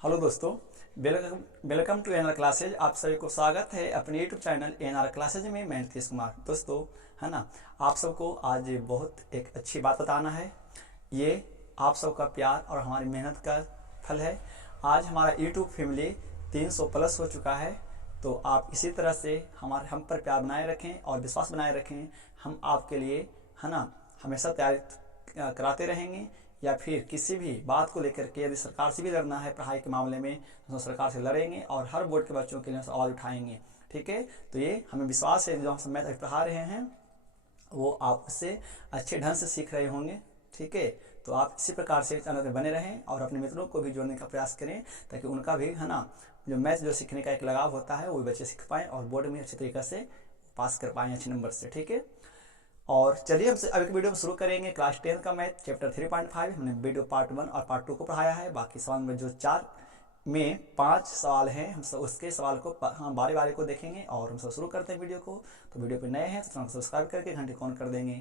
Hello दोस्तों, welcome welcome to NR classes. आप सभी को स्वागत है अपने यूट्यूब चैनल एनआर क्लासेज में। मैं नीतीश कुमार। दोस्तों, है ना, आप सबको आज बहुत एक अच्छी बात बताना है। ये आप सबका प्यार और हमारी मेहनत का फल है। आज हमारा यूट्यूब फैमिली 300 प्लस हो चुका है। तो आप इसी तरह से हम पर प्यार बनाए रखें और विश्वास बनाए रखें। हम आपके लिए, है ना, हमेशा तैयारी कराते रहेंगे। या फिर किसी भी बात को लेकर के यदि सरकार से भी लड़ना है पढ़ाई के मामले में तो सरकार से लड़ेंगे और हर बोर्ड के बच्चों के लिए आवाज़ उठाएंगे। ठीक है, तो ये हमें विश्वास है जो हम मैथ अभी पढ़ा रहे हैं वो आप उससे अच्छे ढंग से सीख रहे होंगे। ठीक है, तो आप इसी प्रकार से चैनल पर बने रहें और अपने मित्रों को भी जोड़ने का प्रयास करें ताकि उनका भी, है ना, जो मैथ जो सीखने का एक लगाव होता है वो बच्चे सीख पाएँ और बोर्ड में अच्छे तरीके से पास कर पाएँ अच्छे नंबर से। ठीक है, और चलिए हमसे अब एक वीडियो में शुरू करेंगे क्लास 10 का मैथ चैप्टर 3.5। हमने वीडियो पार्ट 1 और पार्ट 2 को पढ़ाया है। बाकी सवाल में जो 4 में 5 सवाल हैं हम सब उसके सवाल को हम बारी बारी को देखेंगे और हम सब शुरू करते हैं वीडियो को। तो वीडियो पे नए हैं तो चैनल को सब्सक्राइब करके घंटे ऑन कर देंगे।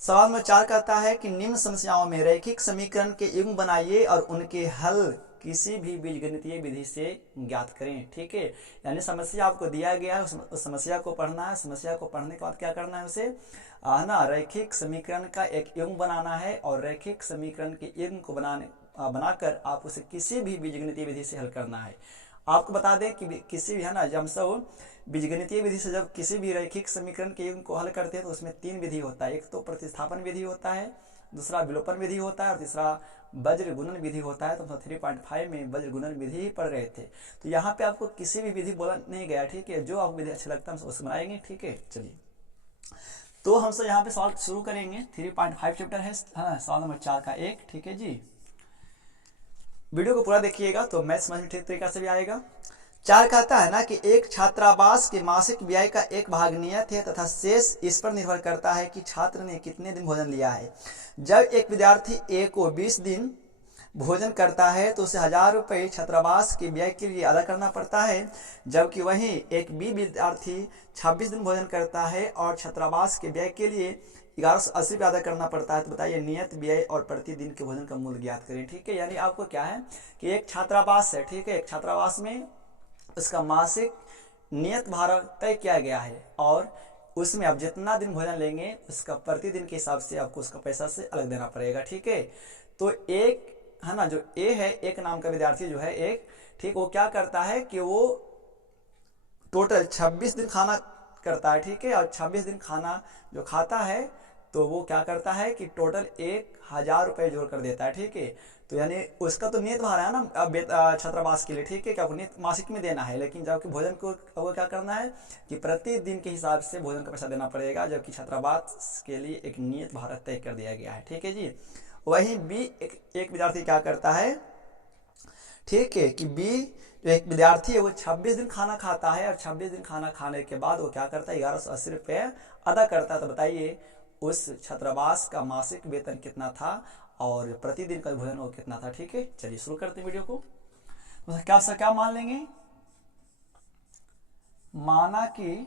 सवाल नंबर 4 कहता है कि निम्न समस्याओं में रैखिक समीकरण के युग्म बनाइए और उनके हल किसी भी बीजगणितीय विधि से ज्ञात करें। ठीक है, यानी समस्या आपको दिया गया है, उस समस्या को पढ़ना है। समस्या को पढ़ने के बाद क्या करना है, उसे ना रैखिक समीकरण का एक युग्म बनाना है और रैखिक समीकरण के युग्म को बनाकर आप उसे किसी भी बीजगणितीय विधि से हल करना है। आपको बता दें कि किसी भी, है ना, जब सब बीजगणितीय विधि से जब किसी भी रैखिक समीकरण के युग्म को हल करते हैं तो उसमें 3 विधि होता है। एक तो प्रतिस्थापन विधि होता है, दूसरा विलोपन विधि होता है और तीसरा वज्र गुणन विधि होता है। तो हम 3.5 में वज्र गुणन विधि ही पढ़ रहे थे। तो यहाँ पे आपको किसी भी विधि बोला नहीं गया। ठीक है, जो आपको विधि अच्छा लगता है हम उसको बनाएंगे। ठीक है, चलिए तो हम सब यहाँ पे सवाल शुरू करेंगे। 3.5 चैप्टर है, सवाल नंबर 4 का 1। ठीक है जी, वीडियो को पूरा देखिएगा तो मैथ समझ में ठीक तरीका से भी आएगा। 4 कहता है ना कि एक छात्रावास के मासिक व्यय का एक भाग नियत है तथा शेष इस पर निर्भर करता है कि छात्र ने कितने दिन भोजन लिया है। जब एक विद्यार्थी ए को 20 दिन भोजन करता है तो उसे 1000 रुपये छात्रावास के व्यय के लिए अदा करना पड़ता है, जबकि वहीं एक बी विद्यार्थी 26 दिन भोजन करता है और छात्रावास के व्यय के लिए 1180 रुपये अदा करना पड़ता है। तो बताइए नियत व्यय और प्रतिदिन के भोजन का मूल्य ज्ञात करें। ठीक है, यानी आपको क्या है कि एक छात्रावास है। ठीक है, एक छात्रावास में उसका मासिक नियत भाड़ा तय किया गया है और उसमें आप जितना दिन भोजन लेंगे उसका प्रतिदिन के हिसाब से आपको उसका पैसा से अलग देना पड़ेगा। ठीक है, तो एक, है ना, जो ए है, एक नाम का विद्यार्थी जो है एक, ठीक, वो क्या करता है कि वो टोटल 26 दिन खाना करता है। ठीक है, और 26 दिन खाना जो खाता है तो वो क्या करता है कि टोटल 1000 रुपये जोड़ कर देता है। ठीक है, तो यानी उसका तो नियत भाड़ा है ना छात्रावास के लिए। ठीक है, क्या नियत मासिक में देना है, लेकिन जबकि भोजन को वो क्या करना है कि प्रतिदिन के हिसाब से भोजन का पैसा देना पड़ेगा, जबकि छात्रावास के लिए एक नियत भाड़ा तय कर दिया गया है। ठीक है जी, वहीं बी एक विद्यार्थी क्या करता है, ठीक है, कि बी जो एक विद्यार्थी है वो 26 दिन खाना खाता है और 26 दिन खाना खाने के बाद वो क्या करता है 1180 रुपये अदा करता है। तो बताइए उस छात्रावास का मासिक वेतन कितना था और प्रतिदिन का भोजन वो कितना था। ठीक है, चलिए शुरू करते हैं वीडियो को। तो क्या मान लेंगे, माना कि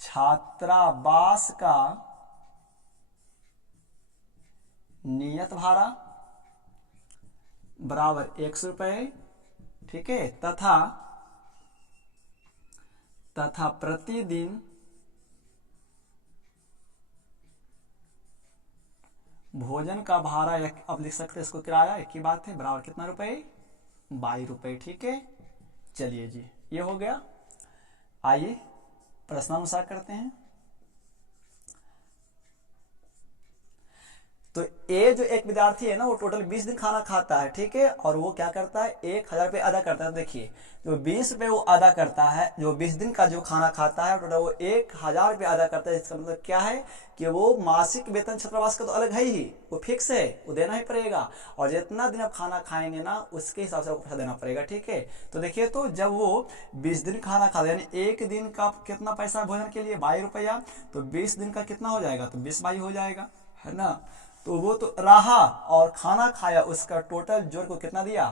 छात्रावास का नियत भाड़ा बराबर 100 रुपये। ठीक है, तथा प्रतिदिन भोजन का भाड़ा, अब लिख सकते हैं इसको किराया, एक ही बात है, बराबर कितना रुपए, 22 रुपये। ठीक है, चलिए जी ये हो गया। आइए प्रश्नानुसार करते हैं। तो ए जो एक विद्यार्थी है ना वो टोटल 20 दिन खाना खाता है। ठीक है, और वो क्या करता है 1000 रुपये अदा करता है। देखिए जो 20 रुपये वो अदा करता है, जो 20 दिन का जो खाना खाता है टोटल वो 1000 रुपये अदा करता है। इसका मतलब क्या है कि वो मासिक वेतन छात्रावास का तो अलग है ही, वो फिक्स है, वो देना ही पड़ेगा और जितना दिन आप खाना खाएंगे ना उसके हिसाब से आपको पैसा देना पड़ेगा। ठीक है, तो देखिए तो जब वो 20 दिन खाना खाता है यानी एक दिन का कितना पैसा भोजन के लिए 22 रुपया, तो 20 दिन का कितना हो जाएगा, तो 20 हो जाएगा, है ना। तो वो तो रहा और खाना खाया उसका टोटल जोड़ को कितना दिया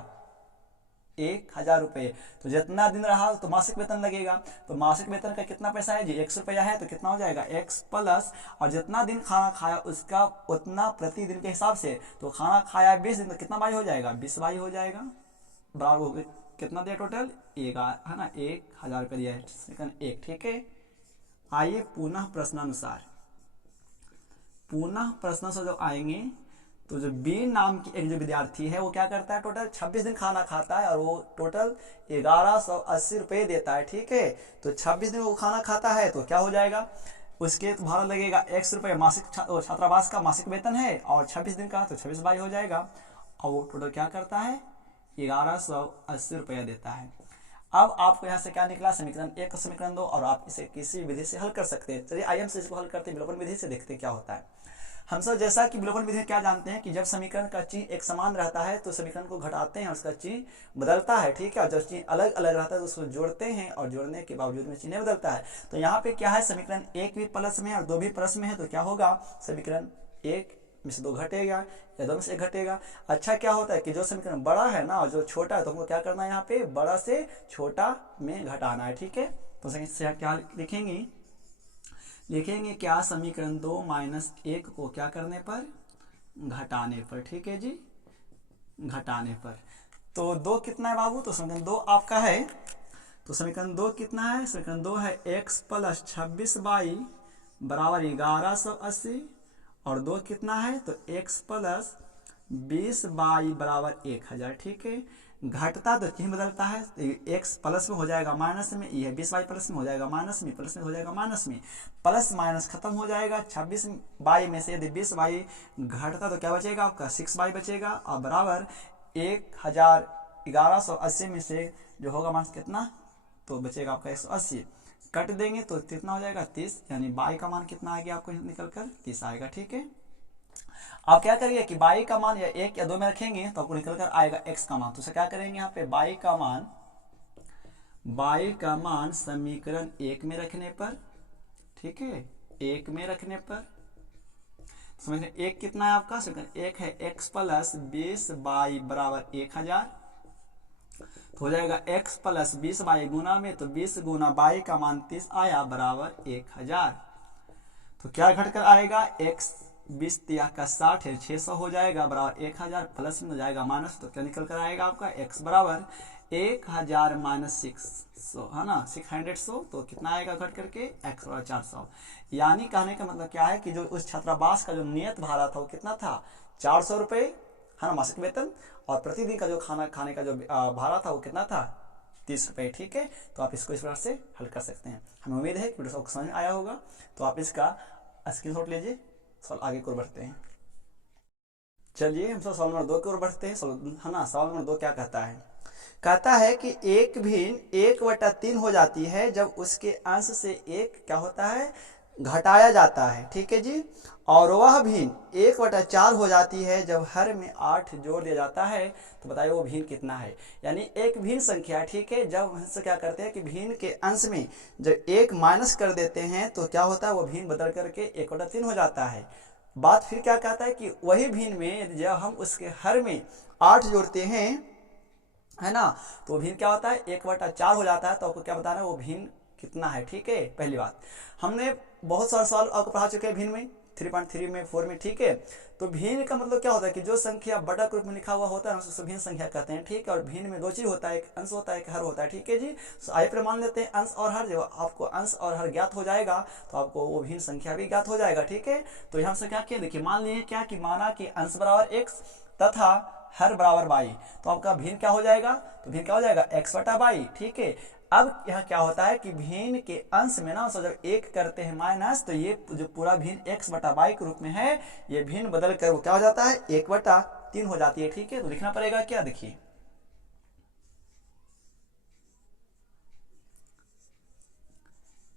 1000 रुपये। तो जितना दिन रहा तो मासिक वेतन लगेगा। तो मासिक वेतन का कितना पैसा है जी, 100 रुपया है, तो कितना हो जाएगा x प्लस, और जितना दिन खाना खाया उसका उतना प्रतिदिन के हिसाब से, तो खाना खाया 20 दिन, तो कितना बाई हो जाएगा, 20 बाई हो जाएगा, बराबर हो गया कितना दिया टोटल, 11 है ना, 1000 रुपये दिया है, सेकंड 1। ठीक है, आइए पुनः प्रश्नानुसार, पुनः प्रश्न से जो आएंगे, तो जो बी नाम की एक जो विद्यार्थी है वो क्या करता है, टोटल 26 दिन खाना खाता है और वो टोटल 1180 रुपये देता है। ठीक है, तो 26 दिन वो खाना खाता है तो क्या हो जाएगा, उसके तो भाड़ा लगेगा 100 रुपये, मासिक छात्रावास का मासिक वेतन है, और 26 दिन का तो 26 बाई हो जाएगा, और वो टोटल क्या करता है, 1180 रुपया देता है। अब आपको यहाँ से क्या निकला, समीकरण 1 और समीकरण 2, और आप इसे किसी विधि से हल कर सकते हैं। चलिए आइए हम इसको हल करते हैं विलोपन विधि से, देखते हैं क्या होता है। हम सब जैसा कि विलोपन विधि में क्या जानते हैं कि जब समीकरण का चिन्ह एक समान रहता है तो समीकरण को घटाते हैं और उसका चिन्ह बदलता है। ठीक है, और जब चिन्ह अलग अलग रहता है तो उसको जोड़ते हैं और जोड़ने के बावजूद में चिन्ह बदलता है। तो यहाँ पे क्या है, समीकरण 1 भी प्लस में और 2 भी प्लस में है, तो क्या होगा, समीकरण 1 में से 2 घटेगा या 2 में से 1 घटेगा। अच्छा क्या होता है कि जो समीकरण बड़ा है ना और जो छोटा है, तो हमको क्या करना है, यहाँ पे बड़ा से छोटा में घटाना है। ठीक है, तो क्या लिखेंगे, लिखेंगे क्या, समीकरण 2 माइनस 1 को क्या करने पर, घटाने पर। ठीक है जी, घटाने पर। तो 2 कितना है बाबू, तो समीकरण 2 आपका है, तो समीकरण 2 कितना है, समीकरण 2 है x प्लस 26 बाई बराबर 1180, और 2 कितना है, तो x प्लस 20 बाई बराबर 1000। ठीक है, घटता तो चिन्ह बदलता है, तो x प्लस में हो जाएगा माइनस में, ये 20 बाई प्लस में हो जाएगा माइनस में, प्लस में हो जाएगा माइनस में, प्लस माइनस खत्म हो जाएगा। 26 बाई में से यदि 20 बाई घटता तो क्या बचेगा आपका, 6 बाई बचेगा, और बराबर 1180 में से जो होगा माइनस कितना, तो बचेगा आपका 180, कट देंगे तो कितना हो जाएगा 30, यानी बाई का मान कितना आ गया आपको निकल कर 30 आएगा। ठीक है, आप क्या करिए कि बाई का मान या 1 या 2 में रखेंगे तो आपको निकल कर आएगा x का मान, तो क्या करेंगे यहाँ पे बाई का मान समीकरण 1 में रखने पर, ठीक है, 1 में रखने पर समीकरण 1 कितना है आपका, समीकरण 1 है x प्लस 20 बाई बराबर 1000, तो हो जाएगा x प्लस 20 बाई गुना में, तो 20 गुना बाई का मान 30 आया बराबर 1000, तो क्या घट कर आएगा, x 20 का 60 है, 600 हो जाएगा बराबर 1000, प्लस में हो जाएगा माइनस, तो क्या निकल कर आएगा आपका x बराबर 1000 माइनस 600 है ना, 600, तो कितना आएगा घट करके x बराबर 400। यानी कहने का मतलब क्या है कि जो उस छात्रावास का जो नियत भाड़ा था वो कितना था, 400 रुपये है ना मासिक वेतन, और प्रतिदिन का जो खाना खाने का जो भाड़ा था वो कितना था, 30 रुपये। ठीक है, तो आप इसको इस प्रकार से हल कर सकते हैं। हमें उम्मीद है कि वीडियो समझ में आया होगा, तो आप इसका स्क्रीनशॉट लीजिए, सवाल आगे की ओर बढ़ते हैं। चलिए हम सवाल नंबर 2 की ओर बढ़ते हैं, है ना। सवाल नंबर 2 क्या कहता है, कहता है कि एक भिन्न 1/3 हो जाती है जब उसके अंश से 1 क्या होता है, घटाया जाता है। ठीक है जी, और वह भिन्न 1/4 हो जाती है जब हर में 8 जोड़ दिया जाता है, तो बताइए वो भिन्न कितना है। यानी एक भिन्न संख्या, ठीक है, जब हम क्या करते हैं कि भिन्न के अंश में जब 1 माइनस कर देते हैं तो क्या होता है, वो भिन्न बदल करके 1/3 हो जाता है। बात फिर क्या कहता है कि वही भिन्न में जब हम उसके हर में 8 जोड़ते हैं, है ना, तो भिन्न क्या होता है, 1/4 हो जाता है। तो आपको क्या बताना है वो भिन्न कितना है। ठीक है, पहली बात, हमने बहुत सारे सवाल आपको पढ़ा चुके हैं भिन्न में, 3.3 में, 4 में। ठीक है, तो भिन्न का मतलब क्या होता है कि जो संख्या बड़ा रूप में लिखा हुआ होता है उसको भिन्न संख्या कहते हैं। ठीक है, और भिन्न में 2 चीज होता है, एक अंश होता है, एक हर होता है। ठीक है जी, तो आइए प्रमाण लेते हैं अंश और हर। जब आपको अंश और हर ज्ञात हो जाएगा तो आपको वो भिन्न संख्या भी ज्ञात हो जाएगा। ठीक है, तो यहाँ से क्या किया, देखिए मान लीजिए क्या कि माना कि अंश बराबर x तथा हर बराबर y, तो आपका भिन्न क्या हो जाएगा, तो भिन्न क्या हो जाएगा x/y। ठीक है, अब यहाँ क्या होता है कि भिन्न के अंश में ना जब 1 करते हैं माइनस, तो ये जो पूरा भिन्न x/y के रूप में है, ये भिन्न बदल कर वो क्या हो जाता है, 1/3 हो जाती है। ठीक है, तो लिखना पड़ेगा क्या, देखिए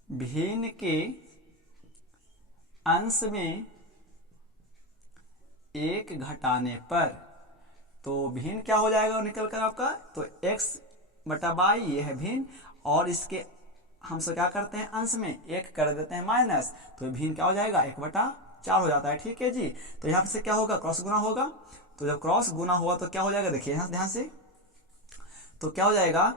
भिन्न के अंश में 1 घटाने पर, तो भिन्न क्या हो जाएगा निकल कर आपका, तो x/y ये है भिन्न, और इसके हम सब क्या करते हैं अंश में 1 कर देते हैं माइनस, तो भिन्न क्या हो जाएगा 1/4 हो जाता है। ठीक है जी, तो यहाँ से क्या होगा, क्रॉस गुना होगा, तो जब क्रॉस गुना हुआ तो क्या हो जाएगा, देखिए यहाँ ध्यान से, तो क्या हो जाएगा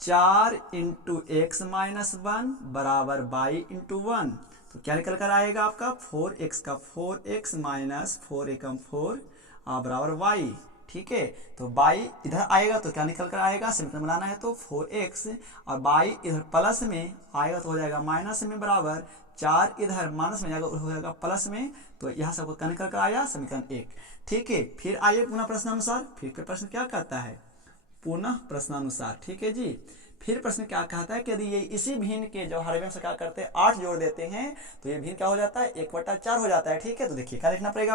4 इंटू एक्स माइनस 1 बराबर बाई इंटू 1। तो क्या निकल कर आएगा आपका 4x का 4x माइनस 4 एकम 4 बराबर y। ठीक है, तो y इधर आएगा तो क्या निकल कर आएगा, समीकरण बनाना है तो 4x और y इधर प्लस में आएगा तो हो जाएगा माइनस में बराबर 4 इधर माइनस में जाएगा हो जाएगा प्लस में। तो यहाँ से क्या निकल कर आया समीकरण 1। ठीक है, फिर आइए पुनः प्रश्नानुसार। फिर प्रश्न क्या कहता है, पुनः प्रश्नानुसार। ठीक है जी, फिर प्रश्न क्या कहता है कि यदि ये इसी भिन्न के जो हर से क्या करते हैं 8 जोड़ देते हैं तो ये भिन्न क्या हो जाता है 1/4 हो जाता है। ठीक है, तो देखिए क्या लिखना पड़ेगा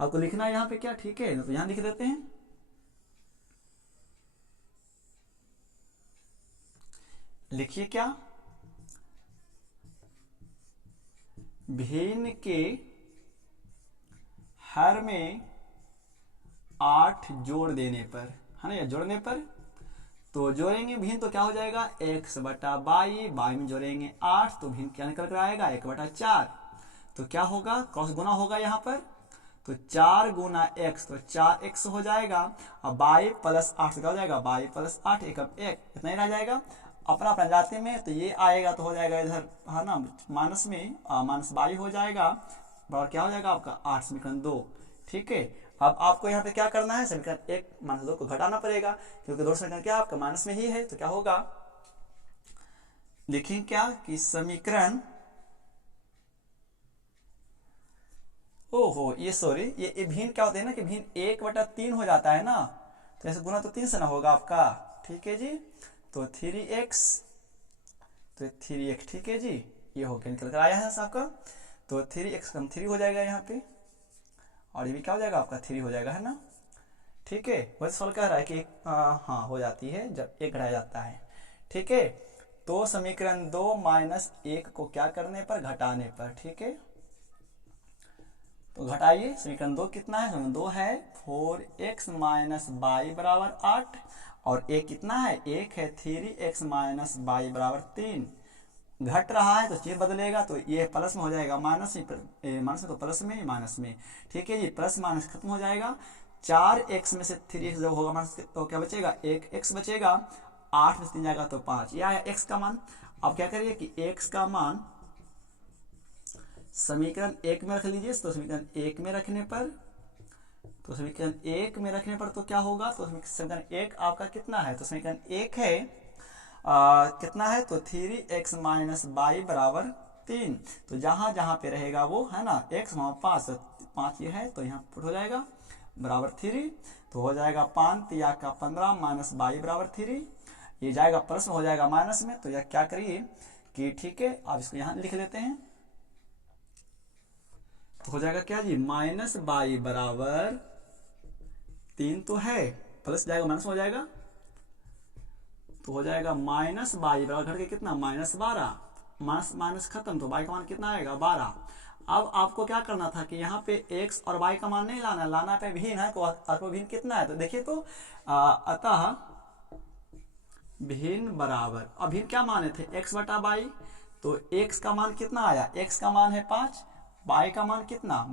आपको लिखना है यहाँ पे क्या। ठीक है, तो यहाँ लिख देते हैं, लिखिए क्या, भिन्न के हर में 8 जोड़ देने पर, है ना, या जोड़ने पर, तो जोड़ेंगे भिन्न तो क्या हो जाएगा x/y, बाई में जोड़ेंगे 8 तो भिन्न क्या निकल कर आएगा 1/4। तो क्या होगा, क्रॉस गुना होगा यहाँ पर, तो 4 गुना x तो 4x हो जाएगा और बाई प्लस 8 तो क्या हो जाएगा बाई प्लस 8 एकम 1, इतना ही रह जाएगा अपना अपना जाते में। तो ये आएगा तो हो जाएगा इधर, है ना, माइनस में माइनस बाई हो जाएगा बराबर क्या हो जाएगा आपका 8 समीकरण 2। ठीक है, अब आपको यहाँ पे क्या करना है, समीकरण 1 माइनस 2 को घटाना पड़ेगा क्योंकि दो समीकरण क्या आपका माइनस में ही है। तो क्या होगा, लिखें क्या कि समीकरण, ओहो ये सॉरी ये भिन्न क्या होते हैं ना कि भिन्न 1/3 हो जाता है ना, तो ऐसे गुना तो 3 से ना होगा आपका। ठीक है जी, तो 3x, तो 3x। ठीक है जी, ये हो गया निकल कर आया है आपका, तो 3x कम 3 हो जाएगा यहाँ पे और ये भी क्या हो जाएगा आपका 3 हो जाएगा, है ना। ठीक है, वैसे सवाल कह रहा है कि हाँ हो जाती है जब 1 घटाया जाता है। ठीक है, तो समीकरण 2 माइनस 1 को क्या करने पर, घटाने पर। ठीक है, तो घटाइए, समीकरण 2 कितना है, समीकरण 2 है 4x माइनस बाई बराबर 8 और एक कितना है, एक है 3x माइनस बाई बराबर 3। घट रहा है तो चीज बदलेगा तो ये प्लस में हो जाएगा माइनस में, माइनस में तो प्लस में माइनस में। ठीक है जी, प्लस माइनस खत्म हो जाएगा, 4x में से 3x जब होगा माइनस तो क्या बचेगा 1x बचेगा, 8 में से 3 जाएगा तो 5, ये आया x का मान। अब क्या करिए कि x का मान समीकरण 1 में रख लीजिए, तो समीकरण 1 में रखने पर, तो समीकरण 1 में रखने पर तो क्या होगा, तो समीकरण 1 आपका कितना है, तो समीकरण 1 है कितना है, तो 3x माइनस बाई बराबर 3। तो जहां जहां पे रहेगा वो, है ना, x वहां 5, 5 ये है तो यहाँ पुट हो जाएगा बराबर 3, तो हो जाएगा 5 तिया का 15 माइनस बाई बराबर 3, ये जाएगा प्लस में हो जाएगा माइनस में। तो यह क्या करिए कि ठीक है आप इसको यहाँ लिख लेते हैं, तो हो जाएगा क्या जी माइनस बाई बराबर 3 तो है, प्लस जाएगा माइनस हो जाएगा, तो हो जाएगा माइनस बाई बराबर घट के कितना माइनस 12, माइनस माइनस खत्म तो बाई का मान कितना आएगा 12। अब आपको क्या करना था कि यहाँ पे x और y का मान नहीं लाना, लाना पे भिन्न है, तो भिन्न कितना है, तो देखिए तो अतः भिन्न बराबर, अब भिन्न क्या माने थे x बटा बाई, तो x का मान कितना आया, x का मान है 5, y का मान कितना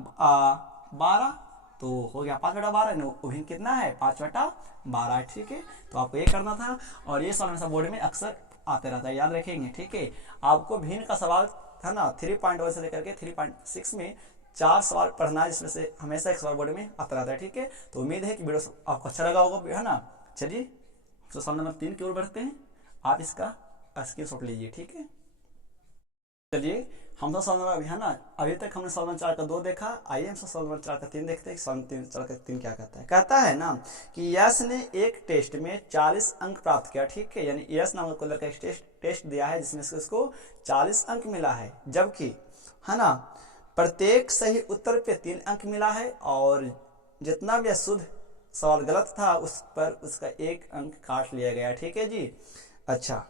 12, तो हो गया 5/12, भिन्न कितना है 5/12। ठीक है, तो आपको ये करना था और ये सवाल हमेशा बोर्ड में अक्सर आते रहता है, याद रखेंगे। ठीक है, आपको भिन्न का सवाल है ना 3.1 से लेकर के 3.6 में 4 सवाल पढ़ना है, जिसमें से हमेशा एक सवाल बोर्ड में आता रहता है। ठीक है, तो उम्मीद है कि वीडियो आपको अच्छा लगा होगा, है ना। चलिए तो सवाल नंबर 3 की ओर बढ़ते हैं, आप इसका स्क्रीनशॉट लीजिए। ठीक है, चलिए हम तो सवाल नंबर, है ना, अभी तक हमने सवाल नंबर 4 का 2 देखा, आइए हम सवाल नंबर 4 का 3 देखते हैं। सवाल नंबर 4 का 3 क्या कहता है, कहता है ना कि यश ने एक टेस्ट में 40 अंक प्राप्त किया। ठीक है, यानी यश नाम का लड़का एक टेस्ट दिया है जिसमें से उसको 40 अंक मिला है, जबकि है ना प्रत्येक सही उत्तर पे 3 अंक मिला है और जितना भी शुद्ध सवाल गलत था उस पर उसका 1 अंक काट लिया गया। ठीक है जी, अच्छा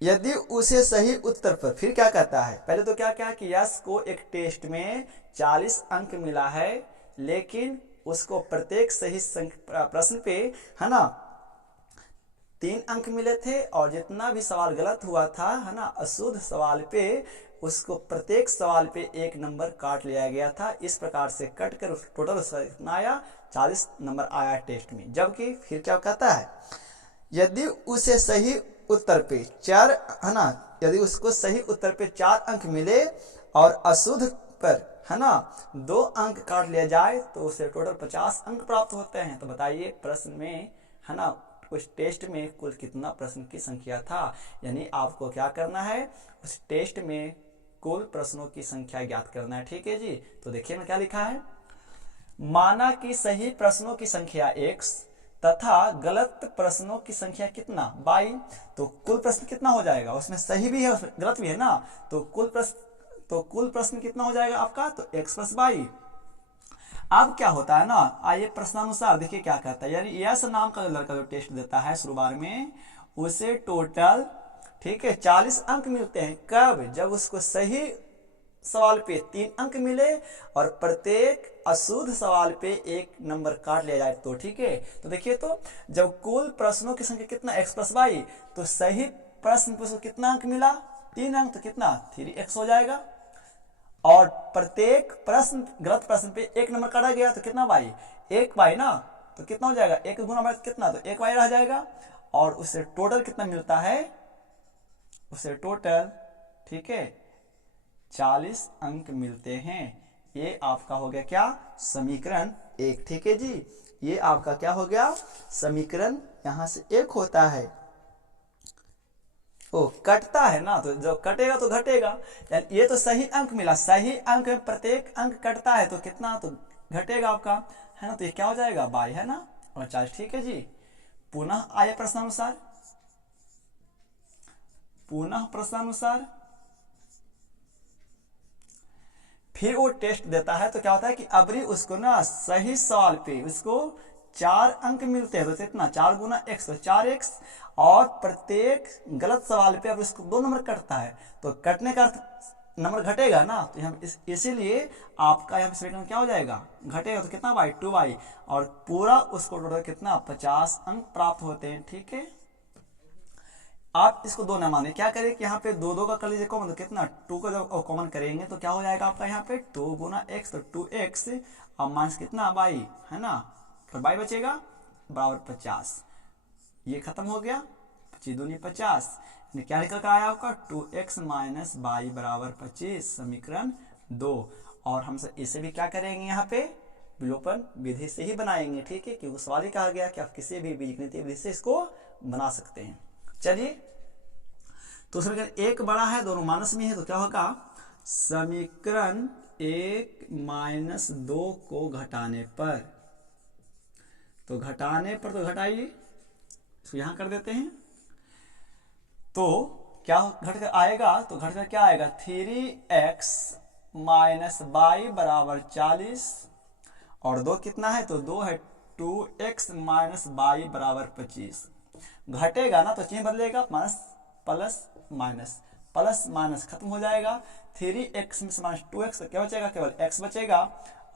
यदि उसे सही उत्तर पर, फिर क्या कहता है, पहले तो क्या क्या कि यश को एक टेस्ट में 40 अंक मिला है, लेकिन उसको प्रत्येक सही प्रश्न पे, है ना, 3 अंक मिले थे और जितना भी सवाल गलत हुआ था, है ना, अशुद्ध सवाल पे उसको प्रत्येक सवाल पे 1 नंबर काट लिया गया था। इस प्रकार से कट कर टोटल कितना आया 40 नंबर आया टेस्ट में। जबकि फिर क्या कहता है, यदि उसे सही उत्तर पे 4, है ना, यदि उसको सही उत्तर पे 4 अंक मिले और अशुद्ध पर, है ना, 2 अंक काट लिया जाए तो उसे टोटल 50 अंक प्राप्त होते हैं। तो बताइए प्रश्न में, है ना, उस टेस्ट में कुल कितना प्रश्न की संख्या था। यानी आपको क्या करना है, उस टेस्ट में कुल प्रश्नों की संख्या ज्ञात करना है। ठीक है जी। तो देखिए मैं क्या लिखा है, माना कि सही प्रश्नों की संख्या x तथा गलत प्रश्नों की संख्या कितना y। तो कुल प्रश्न कितना हो जाएगा, उसमें सही भी है उसमें गलत भी है ना, तो कुल प्रश्न कितना हो जाएगा आपका, तो x प्लस y। अब क्या होता है ना, आइए प्रश्नानुसार देखिए क्या कहता है। यानी यस नाम का लड़का जो टेस्ट देता है शुरुआत में, उसे टोटल, ठीक है, 40 अंक मिलते हैं। कब, जब उसको सही सवाल पे 3 अंक मिले और प्रत्येक अशुद्ध सवाल पे 1 नंबर काट लिया जाए तो। ठीक है, तो देखिए, तो जब कुल प्रश्नों की संख्या कितना x प्लस वाई, तो सही प्रश्न पे उसको कितना अंक मिला, 3 अंक, तो कितना 3x हो जाएगा। और प्रत्येक प्रश्न, गलत प्रश्न पे 1 नंबर काटा गया तो कितना y, 1y ना, तो कितना हो जाएगा, 1 गुना y कितना, तो 1y रह जाएगा। और उसे टोटल कितना मिलता है, उसे टोटल, ठीक है, 40 अंक मिलते हैं। ये आपका हो गया क्या, समीकरण 1। ठीक है जी, ये आपका क्या हो गया, समीकरण यहां से 1 होता है। ओ कटता है ना, तो जब कटेगा तो घटेगा। ये तो सही अंक मिला, सही अंक में प्रत्येक अंक कटता है तो कितना, तो घटेगा आपका, है ना। तो ये क्या हो जाएगा, बाई, है ना, और 40। ठीक है जी। पुनः आए प्रश्नानुसार, पुनः प्रश्नानुसार फिर वो टेस्ट देता है। तो क्या होता है कि अबरी उसको ना सही सवाल पे उसको 4 अंक मिलते हैं, तो कितना, 4 गुना x, तो 4x। और प्रत्येक गलत सवाल पे अब इसको 2 नंबर कटता है, तो कटने का नंबर घटेगा ना, तो यहाँ इसीलिए आपका यहाँ समीकरण क्या हो जाएगा, घटेगा, तो कितना y, 2y। और पूरा उसको टोटल कितना, 50 अंक प्राप्त होते हैं। ठीक है, आप इसको 2 ना माने, क्या करें कि यहाँ पे 2 का कर लीजिए कॉमन, तो कितना, 2 को जब कॉमन करेंगे तो क्या हो जाएगा आपका यहाँ पे 2 गुना x, तो 2x और माइनस कितना y, है ना, तो y बचेगा बराबर 50। ये खत्म हो गया, 25 दूनी 50, क्या निकल कर आया आपका, 2x माइनस y बराबर 25, समीकरण 2। और हम इसे भी क्या करेंगे, यहाँ पे विलोपन विधि से ही बनाएंगे। ठीक है, क्योंकि सवाल ही कहा गया कि आप किसी भी बीजगणितीय विधि से इसको बना सकते हैं। चलिए, तो समीकरण 1 बड़ा है, दोनों माइनस में है, तो क्या होगा, समीकरण 1 माइनस 2 को घटाने पर, तो घटाने पर तो घटाइए, इसको यहां कर देते हैं, तो क्या घटकर आएगा, तो घटकर क्या आएगा, 3x माइनस वाई बराबर 40, और 2 कितना है, तो 2 है, 2x माइनस वाई बराबर 25। घटेगा ना तो चिन्ह बदलेगा, minus plus minus, plus minus खत्म हो जाएगा, 3x में माइनस 2x, तो क्या बचेगा, केवल x बचेगा,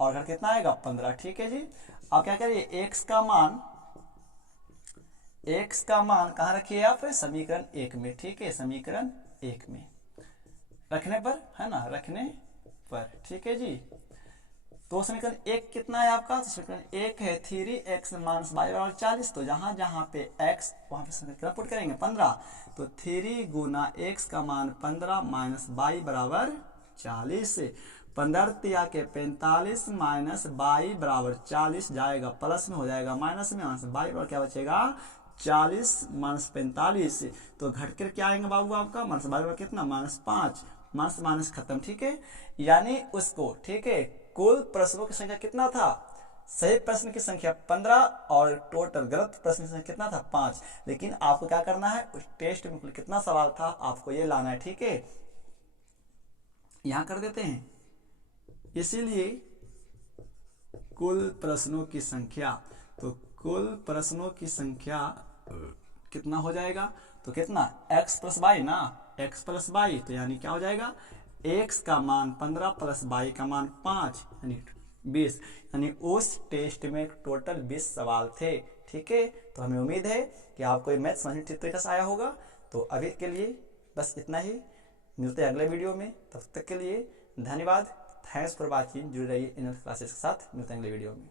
और घर कितना आएगा, 15। ठीक है जी। अब क्या करिए, x का मान कहाँ रखिए आप, समीकरण 1 में। ठीक है, समीकरण 1 में रखने पर, है ना, रखने पर। ठीक है जी। तो समीकरण 1 कितना है आपका, तो समीकरण 1 है 3x माइनस वाई बराबर 40, तो जहां जहां पे x वहां पे समीकरण पुट करेंगे 15, तो 3 गुना x का मान 15 माइनस वाई बराबर 40, 15 तिया के 45 माइनस वाई बराबर 40 जाएगा, प्लस में हो जाएगा माइनस में, माइनस वाई बराबर क्या बचेगा, 40 माइनस 45, तो घट कर क्या आएंगे बाबू आपका, माइनस वाई बराबर कितना, माइनस 5, माइनस माइनस खत्म। ठीक है, यानी उसको, ठीक है, कुल प्रश्नों की संख्या कितना था, सही प्रश्न की संख्या 15 और टोटल गलत प्रश्न की संख्या कितना था, 5। लेकिन आपको क्या करना है, उस टेस्ट में कितना सवाल था आपको ये लाना है। ठीक है, यहां कर देते हैं, इसीलिए कुल प्रश्नों की संख्या, तो कुल प्रश्नों की संख्या कितना हो जाएगा, तो कितना, x प्लस वाई ना, x प्लस वाई, तो यानी क्या हो जाएगा, x का मान 15 प्लस y का मान 5 यानी 20, यानी उस टेस्ट में टोटल 20 सवाल थे। ठीक है, तो हमें उम्मीद है कि आपको ये मैथ समझ ठीक तरीके से आया होगा। तो अभी के लिए बस इतना ही, मिलते हैं अगले वीडियो में, तब तक के लिए धन्यवाद। थैंक्स फॉर वॉचिंग, जुड़े रहिए इन क्लासेस के साथ, मिलते हैं अगले वीडियो में।